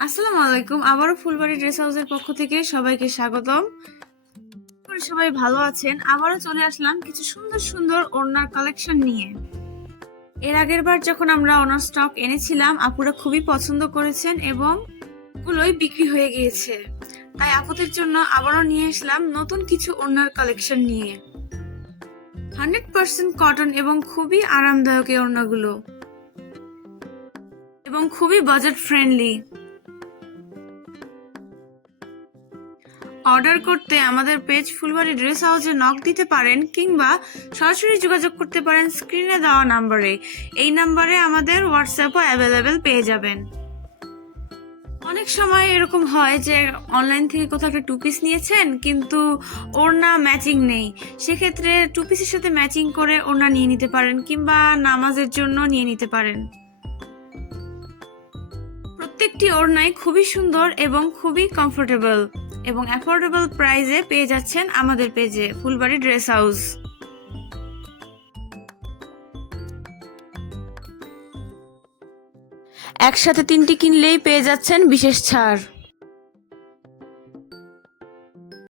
আসসালামু আলাইকুম। আবারও ফুলবাড়ি ড্রেস হাউসের পক্ষ থেকে সবাইকে স্বাগতম। সবাই ভালো আছেন। আবারও চলে আসলাম কিছু সুন্দর সুন্দর ওড়নার কালেকশন নিয়ে। এর আগের বার যখন আমরা ওড়নার স্টক এনেছিলাম, আপুরা খুবই পছন্দ করেছেন এবং গুলোই বিক্রি হয়ে গিয়েছে। তাই আপুদের জন্য আবারও নিয়ে আসলাম নতুন কিছু ওড়নার কালেকশন নিয়ে। 100% কটন এবং খুবই আরামদায়ক এই ওড়নাগুলো এবং খুবই বাজেট ফ্রেন্ডলি। অর্ডার করতে আমাদের পেজ ফুলবাড়ি ড্রেস হাউসে নক দিতে পারেন কিংবা সরাসরি যোগাযোগ করতে পারেন স্ক্রিনে দেওয়া নাম্বারে। এই নাম্বারে আমাদের হোয়াটসঅ্যাপও অ্যাভেলেবেল পেয়ে যাবেন। অনেক সময় এরকম হয় যে অনলাইন থেকে কোথাও একটা টু পিস নিয়েছেন কিন্তু ওড়না ম্যাচিং নেই, সেক্ষেত্রে টু পিসের সাথে ম্যাচিং করে ওড়না নিয়ে নিতে পারেন কিংবা নামাজের জন্য নিয়ে নিতে পারেন। প্রত্যেকটি ওড়নাই খুবই সুন্দর এবং খুবই কমফোর্টেবল এবং অ্যাফোর্ডেবল প্রাইসে পেয়ে যাচ্ছেন আমাদের পেজে ফুলবাড়ি ড্রেস হাউস। একসাথে 3টি কিনলেই পেয়ে যাচ্ছেন বিশেষ ছাড়।